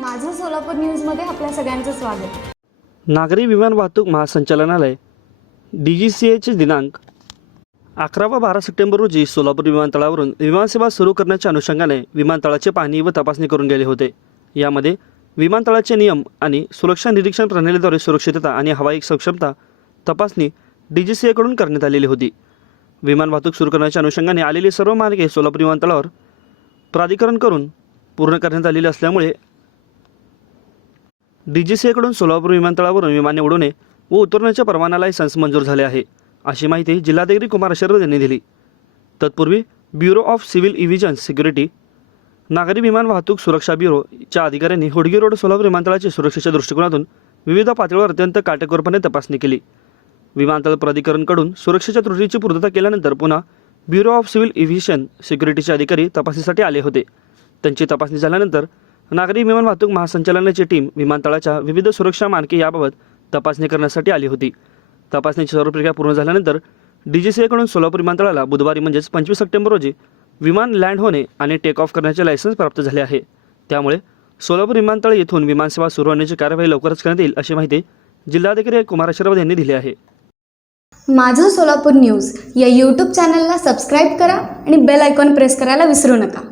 सोलापूर न्यूजमध्ये आपल्या सगळ्यांचं स्वागत. नागरी विमान वाहतूक महासंचालनालय डी जी सी एचे दिनांक अकरा व बारा सप्टेंबर रोजी सोलापूर विमानतळावरून विमानसेवा सुरू करण्याच्या अनुषंगाने विमानतळाचे पाहणी व तपासणी करून गेले होते. यामध्ये विमानतळाचे नियम आणि सुरक्षा निरीक्षण प्रणालीद्वारे सुरक्षितता आणि हवाई सक्षमता तपासणी डी जी सी एकडून करण्यात आलेली होती. विमान वाहतूक सुरू करण्याच्या अनुषंगाने आलेली सर्व मार्गे सोलापूर विमानतळावर प्राधिकरण करून पूर्ण करण्यात आलेली असल्यामुळे डी जी सी एकडून सोलापूर विमानतळावरून विमाने उडवणे व उतरण्याच्या परवानाला लायसन्स मंजूर झाले आहे अशी माहिती जिल्हाधिकारी कुमार शरद यांनी दिली. तत्पूर्वी bureau of civil aviation security नागरी विमान वाहतूक सुरक्षा ब्युरोच्या अधिकाऱ्यांनी होडगी रोड सोलापूर विमानतळाची सुरक्षेच्या दृष्टिकोनातून विविध पातळीवर अत्यंत काटेकोरपणे तपासणी केली. विमानतळ प्राधिकरणकडून सुरक्षेच्या त्रुटीची पूर्तता केल्यानंतर पुन्हा ब्युरो ऑफ सिव्हिल इव्हिशन सिक्युरिटीचे अधिकारी तपासणीसाठी आले होते. त्यांची तपासणी झाल्यानंतर नागरी विमान वाहतूक महासंचालनाची टीम विमानतळाच्या विविध सुरक्षा मानके याबाबत तपासणी करण्यासाठी आली होती. तपासणीची सर्व प्रक्रिया पूर्ण झाल्यानंतर डीजीसीएकडून सोलापूर विमानतळाला बुधवारी म्हणजेच पंचवीस सप्टेंबर रोजी विमान लँड होणे आणि टेक ऑफ करण्याचे लायसन्स प्राप्त झाले आहे. त्यामुळे सोलापूर विमानतळ येथून विमानसेवा सुरू होण्याची कार्यवाही लवकरच करण्यात येईल अशी माहिती जिल्हाधिकारी कुमार आशीर्वाद यांनी दिली आहे. माझं सोलापूर न्यूज या यूट्यूब चॅनलला सबस्क्राईब करा आणि बेल आयकॉन प्रेस करायला विसरू नका.